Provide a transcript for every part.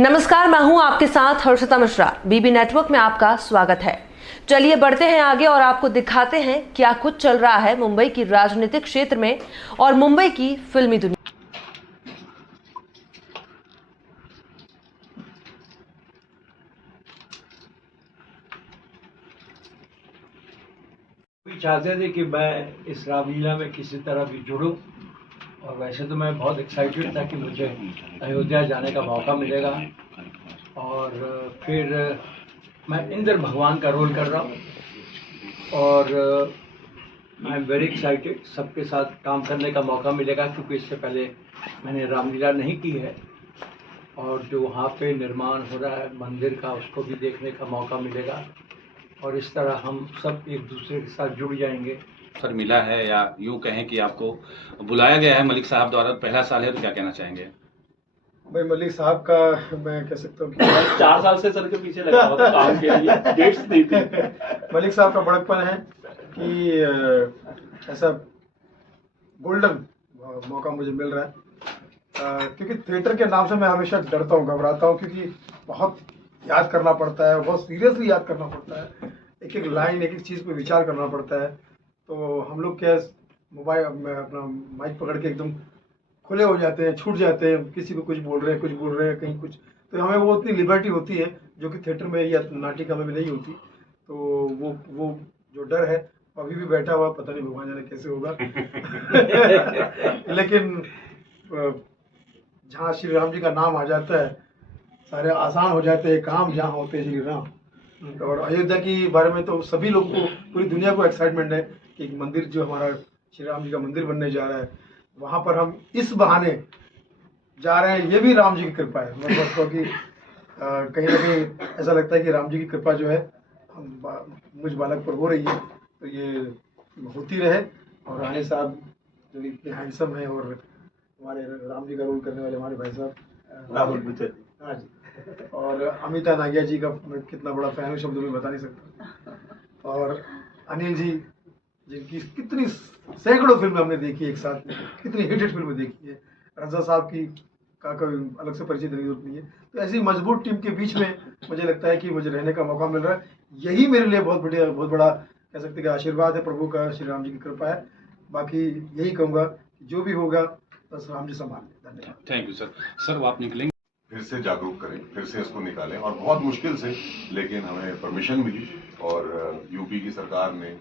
नमस्कार, मैं हूं आपके साथ हर्षिता मिश्रा। बीबी नेटवर्क में आपका स्वागत है। चलिए बढ़ते हैं आगे और आपको दिखाते हैं क्या कुछ चल रहा है मुंबई की राजनीतिक क्षेत्र में और मुंबई की फिल्मी दुनिया। चाहते थे कि मैं इस रामलीला में किसी तरह भी जुड़ूं, और वैसे तो मैं बहुत एक्साइटेड था कि मुझे अयोध्या जाने का मौका मिलेगा। और फिर मैं इंद्र भगवान का रोल कर रहा हूँ और आई एम वेरी एक्साइटेड। सबके साथ काम करने का मौका मिलेगा क्योंकि इससे पहले मैंने रामलीला नहीं की है, और जो वहाँ पे निर्माण हो रहा है मंदिर का उसको भी देखने का मौका मिलेगा, और इस तरह हम सब एक दूसरे के साथ जुड़ जाएंगे। सर मिला है या यूं कहें कि आपको बुलाया गया है मलिक साहब द्वारा, पहला साल है तो क्या कहना चाहेंगे? भाई मलिक साहब का मैं कह सकता हूँ कि 4 साल से सर के पीछे लगा हुआ था काम के लिए, डेट्स नहीं थी। मलिक साहब का बड़कपन है कि ऐसा गोल्डन मौका मुझे मिल रहा है, क्योंकि थिएटर के नाम से मैं हमेशा डरता हूँ, घबराता हूँ, क्योंकि बहुत याद करना पड़ता है, बहुत सीरियसली याद करना पड़ता है, एक एक लाइन एक एक चीज़ पे विचार करना पड़ता है। तो हम लोग क्या मोबाइल में अपना माइक पकड़ के एकदम खुले हो जाते हैं, छूट जाते हैं, किसी को कुछ बोल रहे हैं कहीं कुछ, तो हमें वो उतनी लिबर्टी होती है जो कि थिएटर में या नाटिका में भी नहीं होती। तो वो जो डर है अभी भी बैठा हुआ, पता नहीं भगवान जाने कैसे होगा। लेकिन जहाँ श्री राम जी का नाम आ जाता है सारे आसान हो जाते हैं काम, जहाँ होते हैं श्री राम। और अयोध्या के बारे में तो सभी लोगों को, पूरी दुनिया को एक्साइटमेंट है कि एक मंदिर जो हमारा श्री राम जी का मंदिर बनने जा रहा है, वहाँ पर हम इस बहाने जा रहे हैं, ये भी राम जी की कृपा है। मतलब क्योंकि कहीं ना कहीं ऐसा लगता है कि राम जी की कृपा जो है मुझ बालक पर हो रही है, तो ये होती रहे। और राणे साहब जो इतने हैंडसम है, और हमारे राम जी का रोल करने वाले हमारे भाई साहब राहुल बुचर, हाँ जी, और अमिता नागिया जी का मैं कितना बड़ा फैन हूँ शब्दों में बता नहीं सकता। और अनिल जी जिनकी कितनी सैकड़ों फिल्में हमने देखी एक साथ में, कितनी हिट फिल्में देखी है। रजा साहब की का कोई अलग से परिचय देने की जरूरत नहीं है। तो ऐसी मजबूत टीम के बीच में मुझे लगता है कि मुझे रहने का मौका मिल रहा है, यही मेरे लिए बहुत बड़ा कह सकते हैं कि आशीर्वाद है, प्रभु का, श्री राम जी की कृपा है। बाकी यही कहूँगा कि जो भी होगा बस राम जी संभाल लें। धन्यवाद। Thank you sir. सर वो आप निकलेंगे, फिर से जागरूक करें, फिर से इसको निकालें, और बहुत मुश्किल से लेकिन हमें परमिशन मिली, और यूपी की सरकार ने,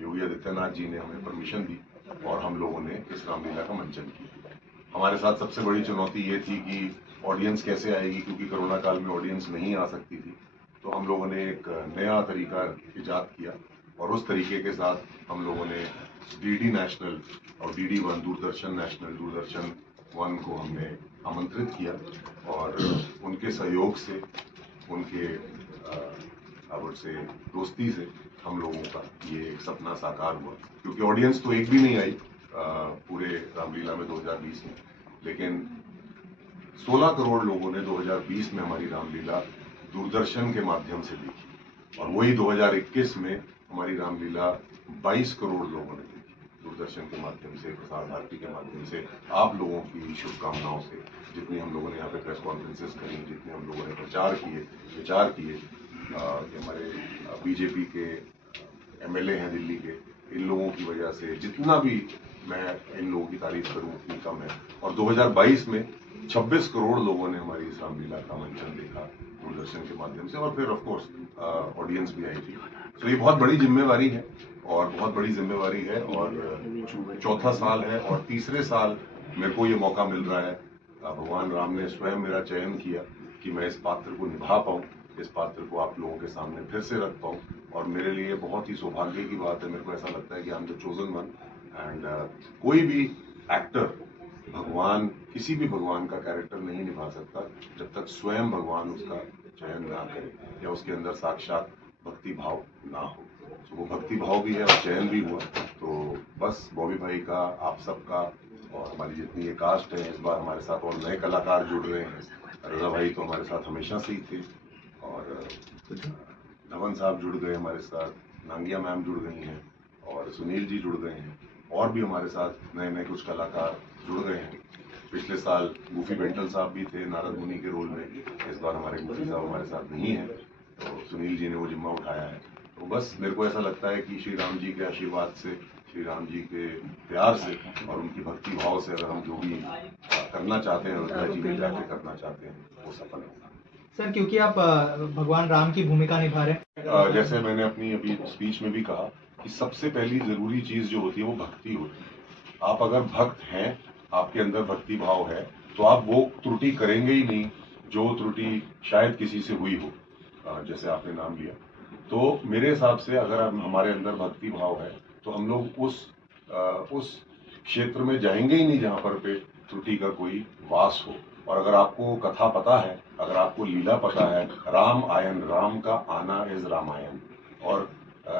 योगी आदित्यनाथ जी ने हमें परमिशन दी, और हम लोगों ने इस रामलीला का मंचन किया। हमारे साथ सबसे बड़ी चुनौती ये थी कि ऑडियंस कैसे आएगी, क्योंकि कोरोना काल में ऑडियंस नहीं आ सकती थी। तो हम लोगों ने एक नया तरीका इजाद किया, और उस तरीके के साथ हम लोगों ने डीडी नेशनल और DD one, Doordarshan national, Doordarshan one को हमने आमंत्रित किया, और उनके सहयोग से, उनके से दोस्ती से हम लोगों का ये एक सपना साकार हुआ। क्योंकि ऑडियंस तो एक भी नहीं आई पूरे रामलीला में 2020 में, लेकिन 16 करोड़ लोगों ने 2020 में हमारी रामलीला दूरदर्शन के माध्यम से देखी, और वही 2021 में हमारी रामलीला 22 करोड़ लोगों ने देखी दूरदर्शन के माध्यम से, प्रसार भारती के माध्यम से, आप लोगों की शुभकामनाओं से। जितनी हम लोगों ने यहाँ पे प्रेस कॉन्फ्रेंसेस करी, जितने हम लोगों ने प्रचार किए, विचार किए, हमारे बीजेपी के एमएलए हैं दिल्ली के, इन लोगों की वजह से जितना भी मैं इन लोगों की तारीफ करूं उतनी कम है। और 2022 में 26 करोड़ लोगों ने हमारी इस रामलीला का मंचन देखा दूरदर्शन के माध्यम से, और फिर ऑफ कोर्स ऑडियंस भी आई थी। तो ये बहुत बड़ी जिम्मेवारी है, और बहुत बड़ी जिम्मेवारी है, और चौथा साल है, और तीसरे साल मेरे को ये मौका मिल रहा है। भगवान राम ने स्वयं मेरा चयन किया कि मैं इस पात्र को निभा पाऊं, इस पात्र को आप लोगों के सामने फिर से रख पाऊं, और मेरे लिए बहुत ही सौभाग्य की बात है। मेरे को ऐसा लगता है कि I am the chosen one, and कोई भी एक्टर भगवान, किसी भी भगवान का कैरेक्टर नहीं निभा सकता जब तक स्वयं भगवान उसका चयन ना करे, या उसके अंदर साक्षात भक्ति भाव ना हो। तो वो भक्ति भाव भी है और चयन भी हुआ। तो बस बॉबी भाई का, आप सबका, और हमारी जितनी ये कास्ट है, इस बार हमारे साथ और नए कलाकार जुड़ रहे हैं। रजा भाई तो हमारे साथ हमेशा से ही थे, और धवन साहब जुड़ गए हमारे साथ, नांगिया मैम जुड़ गई हैं, और सुनील जी जुड़ गए हैं, और भी हमारे साथ नए नए कुछ कलाकार जुड़ गए हैं। पिछले साल गूफी बेंटल साहब भी थे नारद मुनि के रोल में, इस बार हमारे गूफी साहब हमारे साथ नहीं है, तो सुनील जी ने वो जिम्मा उठाया है। तो बस मेरे को ऐसा लगता है कि श्री राम जी के आशीर्वाद से, श्री राम जी के प्यार से और उनकी भक्ति भाव से अगर हम जो भी करना चाहते हैं, अयोध्या जी में जाके करना चाहते हैं, वो सफल होगा। सर, क्योंकि आप भगवान राम की भूमिका निभा रहे हैं, जैसे मैंने अपनी अभी स्पीच में भी कहा कि सबसे पहली जरूरी चीज जो होती है वो भक्ति होती है। आप अगर भक्त हैं, आपके अंदर भक्ति भाव है, तो आप वो त्रुटि करेंगे ही नहीं जो त्रुटि शायद किसी से हुई हो, जैसे आपने नाम लिया। तो मेरे हिसाब से अगर हमारे अंदर भक्ति भाव है तो हम लोग उस क्षेत्र में जाएंगे ही नहीं जहां पर पे त्रुटि का कोई वास हो। और अगर आपको कथा पता है, अगर आपको लीला पता है, राम आयन, राम का आना इज रामायण, और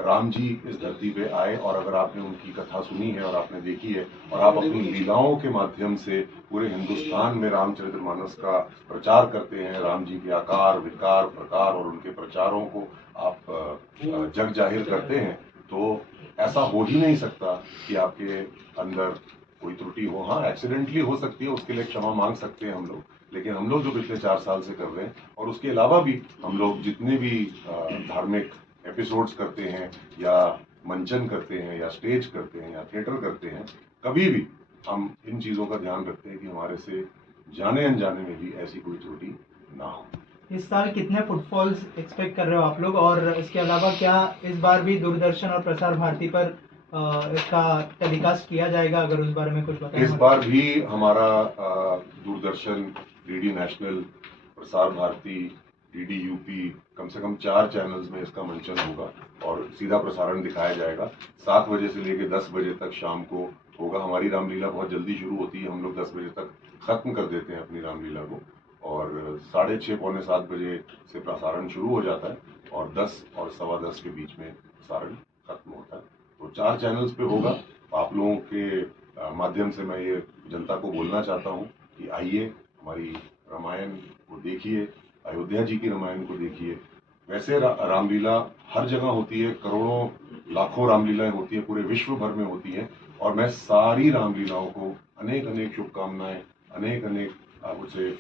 राम जी इस धरती पे आए, और अगर आपने उनकी कथा सुनी है और आपने देखी है और आप अपनी लीलाओं के माध्यम से पूरे हिंदुस्तान में रामचरितमानस का प्रचार करते हैं, राम जी के आकार विकार प्रकार और उनके प्रचारों को आप जग जाहिर करते हैं, तो ऐसा हो ही नहीं सकता कि आपके अंदर कोई त्रुटि हो। हाँ, एक्सीडेंटली हो सकती है, उसके लिए क्षमा मांग सकते हैं हम लोग, लेकिन हम लोग जो पिछले 4 साल से कर रहे हैं और उसके अलावा भी हम लोग जितने भी धार्मिक एपिसोड्स करते हैं या मंचन करते हैं या स्टेज करते हैं या थिएटर करते हैं, कभी भी हम इन चीजों का ध्यान रखते हैं कि हमारे से जाने अनजाने में भी ऐसी कोई त्रुटि ना हो। इस साल कितने फुटफॉल्स एक्सपेक्ट कर रहे हो आप लोग, और इसके अलावा क्या इस बार भी दूरदर्शन और प्रसार भारती पर इसका टेलीकास्ट किया जाएगा? अगर उस बारे में कुछ बताएं। इस बार भी हमारा Doordarshan, DD national, Prasar Bharati, DD UP, कम से कम 4 चैनल्स में इसका मंचन होगा और सीधा प्रसारण दिखाया जाएगा। 7 बजे से लेकर 10 बजे तक शाम को होगा। हमारी रामलीला बहुत जल्दी शुरू होती है, हम लोग 10 बजे तक खत्म कर देते हैं अपनी रामलीला को, और 6:30 पौने 7 बजे से प्रसारण शुरू हो जाता है और 10 और 10:15 के बीच में प्रसारण खत्म होता है। तो 4 चैनल्स पे होगा। आप लोगों के माध्यम से मैं ये जनता को बोलना चाहता हूँ कि आइए, हमारी रामायण को देखिए, अयोध्या जी की रामायण को देखिए। वैसे रामलीला हर जगह होती है, करोड़ों लाखों रामलीलाएं होती है, पूरे विश्व भर में होती है, और मैं सारी रामलीलाओं को अनेक अनेक शुभकामनाएं, अनेक अनेक उसे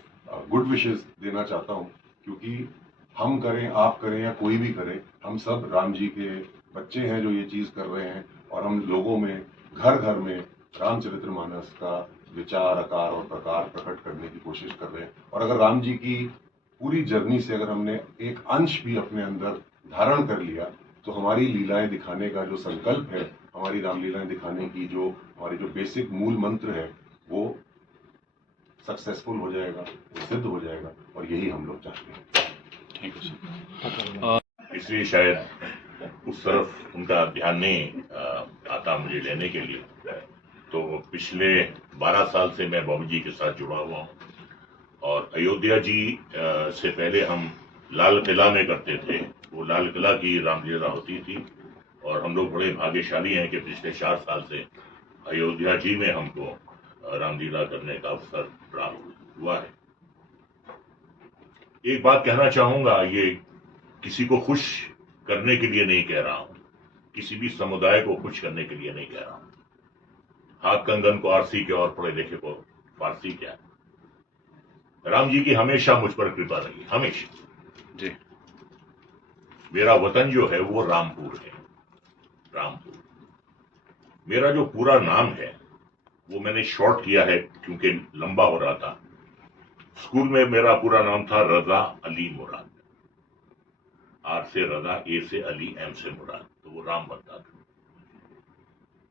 गुड विशेस देना चाहता हूं, क्योंकि हम करें, आप करें या कोई भी करे, हम सब राम जी के बच्चे हैं जो ये चीज कर रहे हैं, और हम लोगों में घर घर में रामचरितमानस का विचार, आकार और प्रकार प्रकट करने की कोशिश कर रहे हैं। और अगर राम जी की पूरी जर्नी से अगर हमने एक अंश भी अपने अंदर धारण कर लिया, तो हमारी लीलाएं दिखाने का जो संकल्प है, हमारी रामलीलाएं दिखाने की जो हमारी जो बेसिक मूल मंत्र है, वो सक्सेसफुल हो जाएगा, वो सिद्ध हो जाएगा, और यही हम लोग चाहते हैं। इसलिए शायद उस तरफ उनका ध्यान नहीं आता मुझे लेने के लिए। तो पिछले 12 साल से मैं बाबू जी के साथ जुड़ा हुआ हूँ, और अयोध्या जी से पहले हम लाल किला में करते थे। वो लाल किला की रामलीला होती थी, और हम लोग बड़े भाग्यशाली हैं कि पिछले 4 साल से अयोध्या जी में हमको रामलीला करने का अवसर प्राप्त हुआ है। एक बात कहना चाहूंगा, ये किसी को खुश करने के लिए नहीं कह रहा हूं, किसी भी समुदाय को खुश करने के लिए नहीं कह रहा हूं। हाथ कंगन को आरसी के और पढ़े लिखे को फारसी क्या। राम जी की हमेशा मुझ पर कृपा रही, हमेशा जी। मेरा वतन जो है वो रामपुर है, रामपुर। मेरा जो पूरा नाम है वो मैंने शॉर्ट किया है क्योंकि लंबा हो रहा था। स्कूल में मेरा पूरा नाम था रजा अली मुराद। आर से रजा, ए से अली, एम से मुराद, तो वो राम बनता था।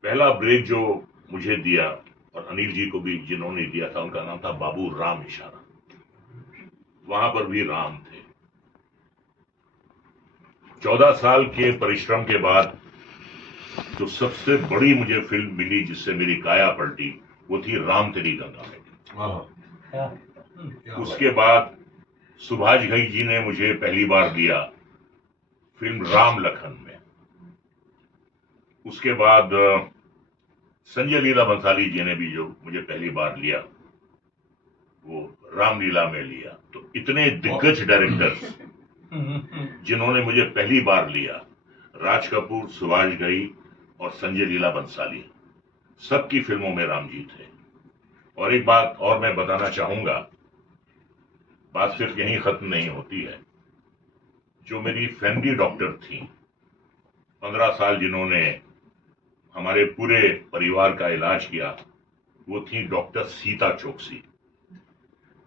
पहला ब्रेक जो मुझे दिया, और अनिल जी को भी जिन्होंने दिया था, उनका नाम था बाबू राम इशारा। वहां पर भी राम थे। 14 साल के परिश्रम के बाद जो सबसे बड़ी मुझे फिल्म मिली जिससे मेरी काया पलटी, वो थी राम तेरी गंगा में। उसके बाद सुभाष घई जी ने मुझे पहली बार लिया फिल्म राम लखन में। उसके बाद संजय लीला बंसाली जी ने भी जो मुझे पहली बार लिया वो रामलीला में लिया। तो इतने दिग्गज डायरेक्टर्स जिन्होंने मुझे पहली बार लिया, राज कपूर, सुभाष घई और संजय लीला बंसाली, सबकी फिल्मों में राम जी थे। और एक बात और मैं बताना चाहूंगा, बात सिर्फ यहीं खत्म नहीं होती है। जो मेरी फैमिली डॉक्टर थी, 15 साल जिन्होंने हमारे पूरे परिवार का इलाज किया, वो थी डॉक्टर सीता चौकसी।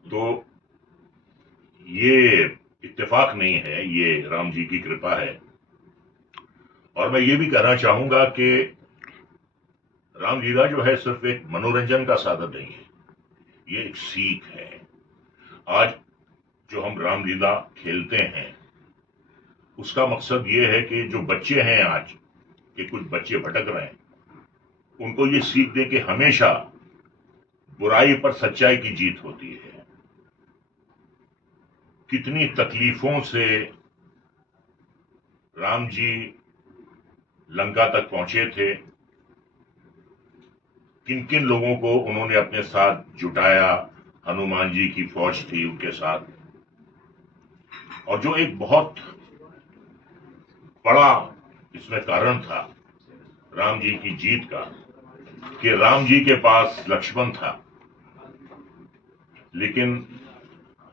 तो ये इत्तेफाक नहीं है, ये राम जी की कृपा है। और मैं ये भी कहना चाहूंगा कि रामलीला जो है सिर्फ एक मनोरंजन का साधन नहीं है, ये एक सीख है। आज जो हम रामलीला खेलते हैं उसका मकसद ये है कि जो बच्चे हैं, आज के कुछ बच्चे भटक रहे हैं, उनको ये सीख दे कि हमेशा बुराई पर सच्चाई की जीत होती है। कितनी तकलीफों से राम जी लंका तक पहुंचे थे, किन किन लोगों को उन्होंने अपने साथ जुटाया, हनुमान जी की फौज थी उनके साथ। और जो एक बहुत बड़ा इसमें कारण था राम जी की जीत का, कि राम जी के पास लक्ष्मण था, लेकिन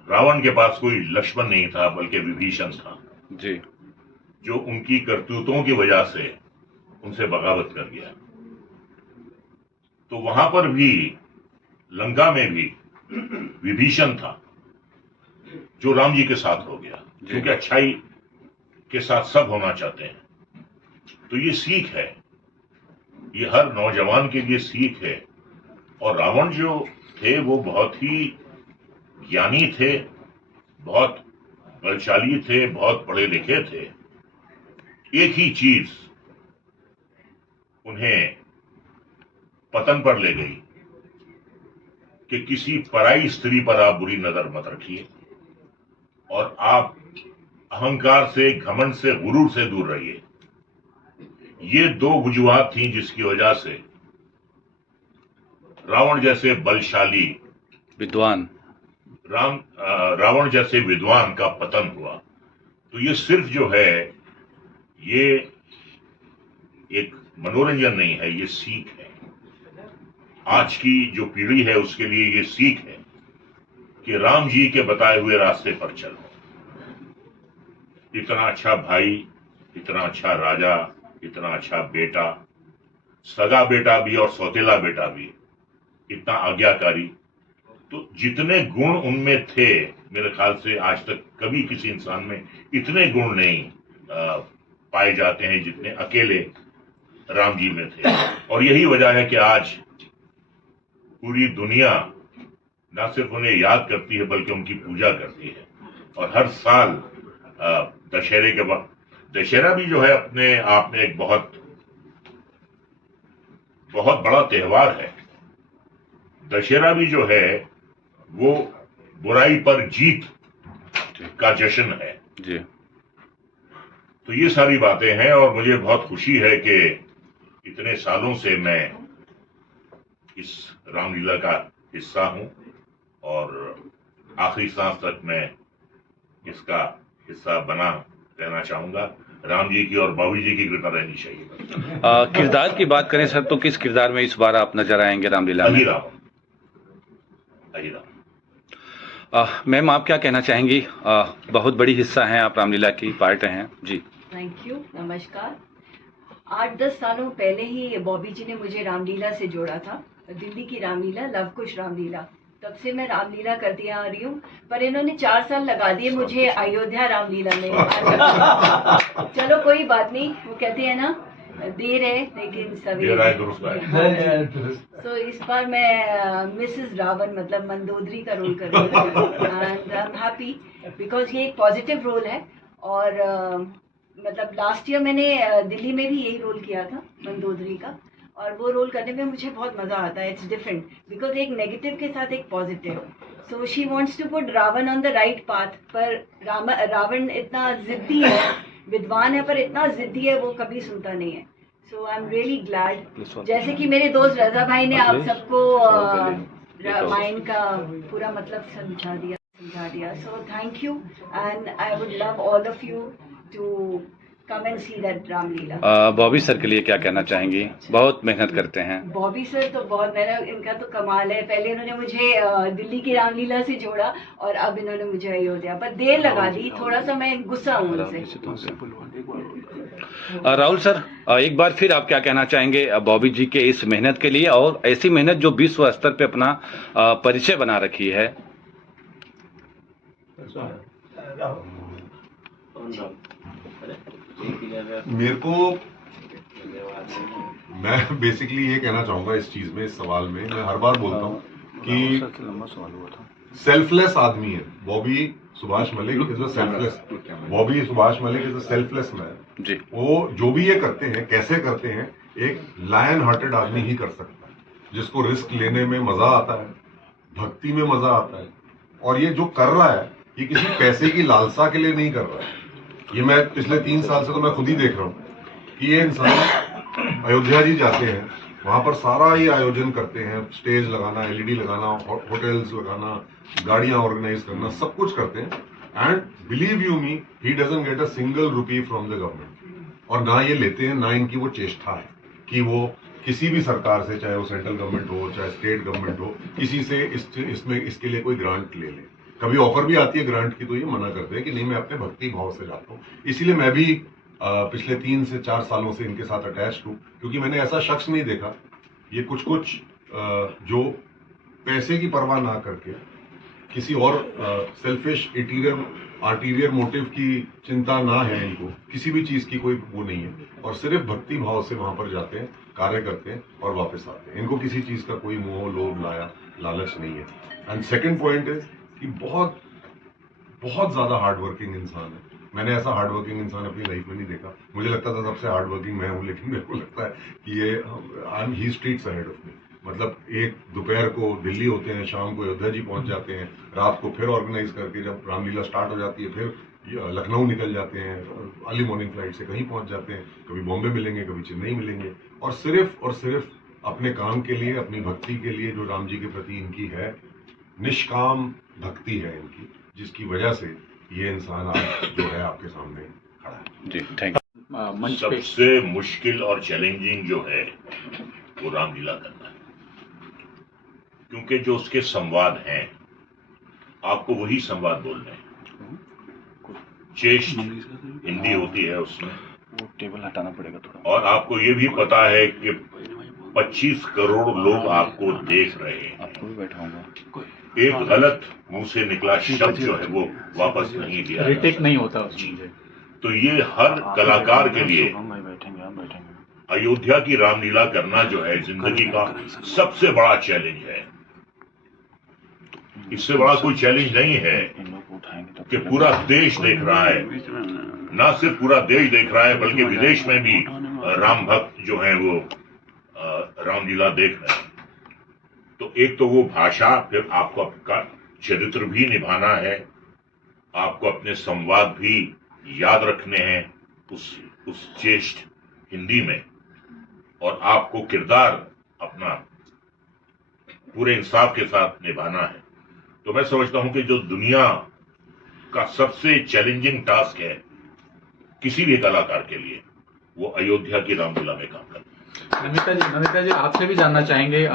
रावण के पास कोई लक्ष्मण नहीं था, बल्कि विभीषण था जी, जो उनकी करतूतों की वजह से उनसे बगावत कर गया। तो वहां पर भी, लंका में भी विभीषण था जो राम जी के साथ हो गया, क्योंकि अच्छाई के साथ सब होना चाहते हैं। तो ये सीख है, ये हर नौजवान के लिए सीख है। और रावण जो थे वो बहुत ही ज्ञानी थे, बहुत बलशाली थे, बहुत पढ़े लिखे थे। एक ही चीज उन्हें पतन पर ले गई कि किसी पराई स्त्री पर आप बुरी नजर मत रखिए और आप अहंकार से, घमंड से, गुरूर से दूर रहिए। ये दो वजूहात थी जिसकी वजह से रावण जैसे बलशाली विद्वान रावण जैसे विद्वान का पतन हुआ। तो ये सिर्फ जो है, ये एक मनोरंजन नहीं है, ये सीख है। आज की जो पीढ़ी है उसके लिए ये सीख है कि राम जी के बताए हुए रास्ते पर चलो। इतना अच्छा भाई, इतना अच्छा राजा, इतना अच्छा बेटा, सगा बेटा भी और सौतेला बेटा भी, इतना आज्ञाकारी। तो जितने गुण उनमें थे, मेरे ख्याल से आज तक कभी किसी इंसान में इतने गुण नहीं पाए जाते हैं जितने अकेले राम जी में थे। और यही वजह है कि आज पूरी दुनिया न सिर्फ उन्हें याद करती है बल्कि उनकी पूजा करती है। और हर साल दशहरे के वक्त, दशहरा भी जो है अपने आप में एक बहुत बहुत बड़ा त्योहार है। दशहरा भी जो है वो बुराई पर जीत का जश्न है जी। तो ये सारी बातें हैं और मुझे बहुत खुशी है कि इतने सालों से मैं इस रामलीला का हिस्सा हूं और आखिरी सांस तक मैं इसका हिस्सा बना रहना चाहूंगा। राम जी की और बाबू जी की कृपा रहनी चाहिए। किरदार की बात करें सर, तो किस किरदार में इस बार आप नजर आएंगे रामलीला में? अहिराम। मैम, आप क्या कहना चाहेंगी? बहुत बड़ी हिस्सा हैं आप, रामलीला की पार्ट हैं जी। थैंक यू, नमस्कार। 8-10 सालों पहले ही बॉबी जी ने मुझे रामलीला से जोड़ा था, दिल्ली की रामलीला, लव कुश रामलीला। तब से मैं रामलीला करती आ रही हूँ, पर इन्होंने 4 साल लगा दिए मुझे अयोध्या रामलीला में। चलो कोई बात नहीं, वो कहते हैं ना, देर है लेकिन सवेर है। तो इस बार मैं मिसेस रावण मतलब मंदोदरी का रोल कर रही हूँ and I am happy because ये एक पॉजिटिव रोल है। और मतलब लास्ट ईयर मैंने दिल्ली में भी यही रोल किया था, मंदोदरी का, और वो रोल करने में मुझे बहुत मज़ा आता है। इट्स डिफरेंट बिकॉज एक नेगेटिव के साथ एक positive. So she wants to put Ravan on the right path, पर रावण इतना जिद्दी है, विद्वान है पर इतना जिद्दी है, वो कभी सुनता नहीं है। सो आई एम रियली ग्लैड, जैसे कि मेरे दोस्त रजा भाई ने आप सबको रामायण का पूरा मतलब समझा दिया। So thank you and I would love all of you to come and see that Ramlila. Bobby sir के लिए क्या कहना चाहेंगी? बहुत मेहनत करते हैं। बॉबी सर तो बहुत मेहनत, इनका तो कमाल है। पहले इन्होंने मुझे दिल्ली की रामलीला से जोड़ा और अब इन्होंने मुझे अयोध्या पर देर लगा दी। थोड़ा सा मैं गुस्सा हूँ उनसे। राहुल सर, एक बार फिर आप क्या कहना चाहेंगे बॉबी जी के इस मेहनत के लिए और ऐसी मेहनत जो विश्व स्तर पे अपना परिचय बना रखी है? मेरे को, मैं बेसिकली ये कहना चाहूंगा इस चीज में, इस सवाल में मैं हर बार बोलता हूँ कि सेल्फलेस आदमी है Bobby Subhash Malik. Is a selfless, Bobby Subhash Malik is a selfless man जी। वो जो भी ये करते हैं, कैसे करते हैं, एक लायन हार्टेड आदमी ही कर सकता है, जिसको रिस्क लेने में मजा आता है, भक्ति में मजा आता है। और ये जो कर रहा है, ये किसी पैसे की लालसा के लिए नहीं कर रहा है। ये मैं पिछले 3 साल से तो मैं खुद ही देख रहा हूँ कि ये इंसान अयोध्या जी जाते हैं, वहां पर सारा ही आयोजन करते हैं, स्टेज लगाना, एलईडी लगाना, होटल्स लगाना, गाड़ियां ऑर्गेनाइज करना, सब कुछ करते हैं। And believe you me, he doesn't get a single rupee from the government. और ना ये लेते हैं, ना इनकी वो चेष्टा है कि वो किसी भी सरकार से, चाहे वो सेंट्रल गवर्नमेंट हो, चाहे स्टेट गवर्नमेंट हो, किसी से इसमें इसके लिए कोई ग्रांट ले ले। कभी ऑफर भी आती है ग्रांट की, तो ये मना करते हैं कि नहीं, मैं अपने भक्ति भाव से जाता हूँ। इसीलिए मैं भी पिछले 3 से 4 सालों से इनके साथ अटैच्ड हूँ, क्योंकि मैंने ऐसा शख्स नहीं देखा। ये कुछ जो पैसे की परवाह ना करके, किसी और सेल्फिश आर्टीरियर मोटिव की चिंता ना है इनको, किसी भी चीज की कोई वो नहीं है, और सिर्फ भक्ति भाव से वहां पर जाते हैं, कार्य करते हैं और वापस आते हैं। इनको किसी चीज का कोई मोह, लोभ, लालच नहीं है। एंड सेकेंड पॉइंट इज कि बहुत बहुत ज्यादा हार्ड वर्किंग इंसान है। मैंने ऐसा हार्ड वर्किंग इंसान अपनी लाइफ में नहीं देखा। मुझे लगता था सबसे हार्ड वर्किंग मैं हूं, लेकिन मेरे को लगता है कि ये ही स्ट्रीट्स अहेड ऑफ मी। मतलब एक दोपहर को दिल्ली होते हैं, शाम को अयोध्या जी पहुंच जाते हैं, रात को फिर ऑर्गेनाइज करके जब रामलीला स्टार्ट हो जाती है फिर लखनऊ निकल जाते हैं, अर्ली मॉर्निंग फ्लाइट से कहीं पहुंच जाते हैं, कभी बॉम्बे मिलेंगे, कभी चेन्नई मिलेंगे, और सिर्फ अपने काम के लिए, अपनी भक्ति के लिए, जो राम जी के प्रति इनकी है, निष्काम भक्ति है इनकी, जिसकी वजह से ये इंसान आज जो है आपके सामने खड़ा है जी। Thank you. सबसे मुश्किल और चैलेंजिंग जो है वो रामलीला करना है, क्योंकि जो उसके संवाद हैं, आपको वही संवाद बोलने हैं। चेष्ट हिंदी होती है उसमें, वो टेबल हटाना पड़ेगा थोड़ा। और आपको ये भी पता है कि 25 करोड़ लोग आपको देख रहे हैं। आपको भी बैठाऊंगा। एक गलत मुंह से निकला शब्द जो है वो वापस नहीं दिया, रिटेक नहीं होता उसमें। तो ये हर कलाकार के लिए बैठेंगे, आप बैठेंगे। अयोध्या की रामलीला करना जो है जिंदगी का सबसे बड़ा चैलेंज है। इससे बड़ा कोई चैलेंज नहीं है कि पूरा देश देख रहा है, ना सिर्फ पूरा देश देख रहा है बल्कि विदेश में भी राम भक्त जो है वो रामलीला देख रहे हैं। तो एक तो वो भाषा, फिर आपको आपका चरित्र भी निभाना है, आपको अपने संवाद भी याद रखने हैं उस चेष्ट हिंदी में, और आपको किरदार अपना पूरे इंसाफ के साथ निभाना है। तो मैं समझता हूं कि जो दुनिया का सबसे चैलेंजिंग टास्क है किसी भी कलाकार के लिए, वो अयोध्या की रामलीला में काम करना। नमिता जी आपसे भी जानना चाहेंगे,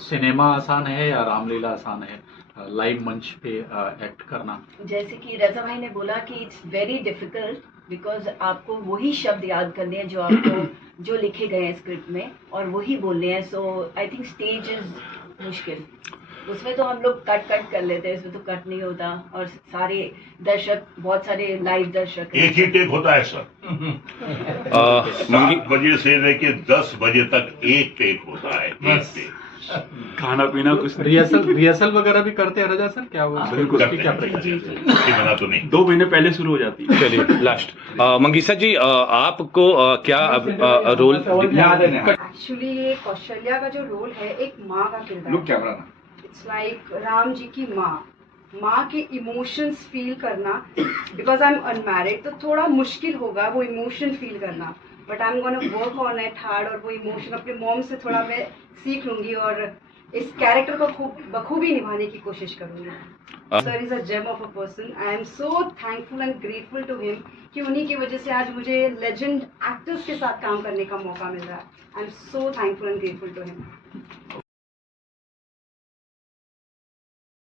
सिनेमा आसान है या रामलीला आसान है, लाइव मंच पे एक्ट करना? जैसे कि रजा भाई ने बोला कि इट्स वेरी डिफिकल्ट, बिकॉज आपको वही शब्द याद करने हैं जो आपको जो लिखे गए हैं स्क्रिप्ट में, और वही बोलने हैं। सो आई थिंक स्टेज इज मुश्किल। उसमें तो हम लोग कट कर लेते हैं, इसमें तो कट नहीं होता, और सारे दर्शक, बहुत सारे लाइव दर्शक एक ही टेक होता है सर। 7 बजे से लेके 10 बजे तक एक टेक होता है, एक टेक। खाना पीना कुछ रिहर्सल वगैरह भी करते हैं रजा सर? क्या वो बिल्कुल क्या बना तो नहीं, 2 महीने पहले शुरू हो जाती है। चलिए लास्ट मंगीसा जी, आपको क्या रोल? एक्चुअली ये कौशल्या का जो रोल है, एक माँ का किरदार। इट्स लाइक राम जी की माँ के इमोशंस फील करना। बिकॉज आई एम अनमैरिड, तो थोड़ा मुश्किल होगा वो इमोशन फील करना, but I am gonna work on it hard, और वो इमोशन अपने मॉम से थोड़ा मैं सीख लूंगी और इस कैरेक्टर को बखूबी निभाने की कोशिश करूंगी। Sir is a gem of a person. I am so thankful and grateful to him कि उन्हीं की वजह से आज मुझे लेजेंड एक्टर्स के साथ काम करने का मौका मिल रहा है. I am so thankful and grateful to him.